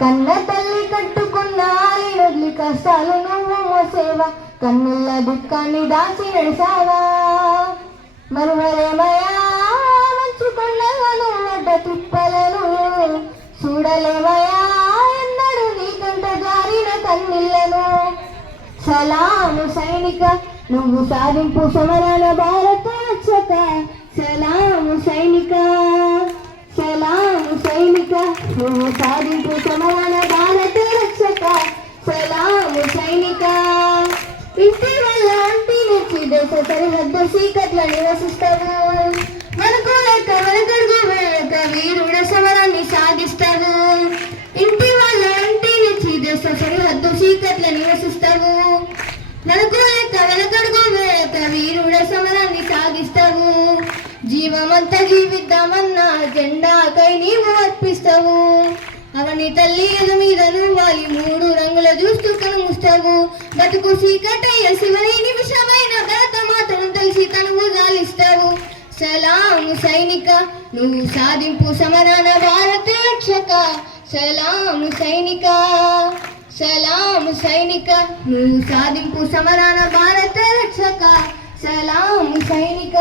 కన్న తల్లి కట్టుకున్న ఆలినొదిలి కష్టాలు నువ్వు మోసేవా, కన్నుల దుఃఖాన్ని దాచి నడిసావా. మరువలేమయా మంచు కొండలను అడ్డ తిప్పలను, చూడలేమయా ఎన్నడు నీకంట జారిన కన్నీళ్లను. సలాము సైనిక నువ్వు సాధింపు సమరాన భారత రక్షక, సలాము సైనిక, సలాము సైనిక నువ్వు సాధింపు సమరాన భారత రక్షక, సలాము సైనిక. ఇంటి వల్ల అంటి నుంచి దేశ సరిహద్దు చీకట్ల నివసిస్తావు, మనకు లేక వెనకడుగు వేయక వీరుడ సమరాన్ని సాగిస్తావు. ఇంటి వల్ల అంటి నుంచి దేశ సరిహద్దు చీకట్ల నివసిస్తావు, మనకు లేక వెనకడుగు వేయక వీరుడ సమరాన్ని సాగిస్తావు. జీవమంతా జీవిద్దామన్నా జెండాకై నీవు అర్పిస్తావు, అవని తల్లి ఎదు మీద నువ్వాలి మూడు రంగుల చూస్తూ కనుముస్తావు. బతుకు చీకటయ్య శివని నిమిషమైన భరత మాతను తెలిసి తనువు గాలిస్తావు. సలాము సైనిక నువ్వు సాధింపు సమరాన భారత రక్షక, సలాము సైనిక, సలాము సైనిక నువ్వు సాధింపు సమరాన భారత రక్షక, సలాము సైనిక,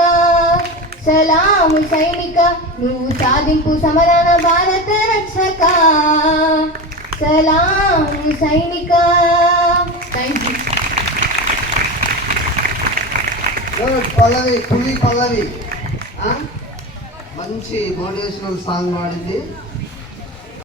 సలాము సైనిక నువ్వు సాధింపు సమరాన భారత రక్షక, సలాము సైనిక. Thank you. పల్లవి పులి పల్లవి మంచి మోటివేషనల్ సాంగ్ పాడింది.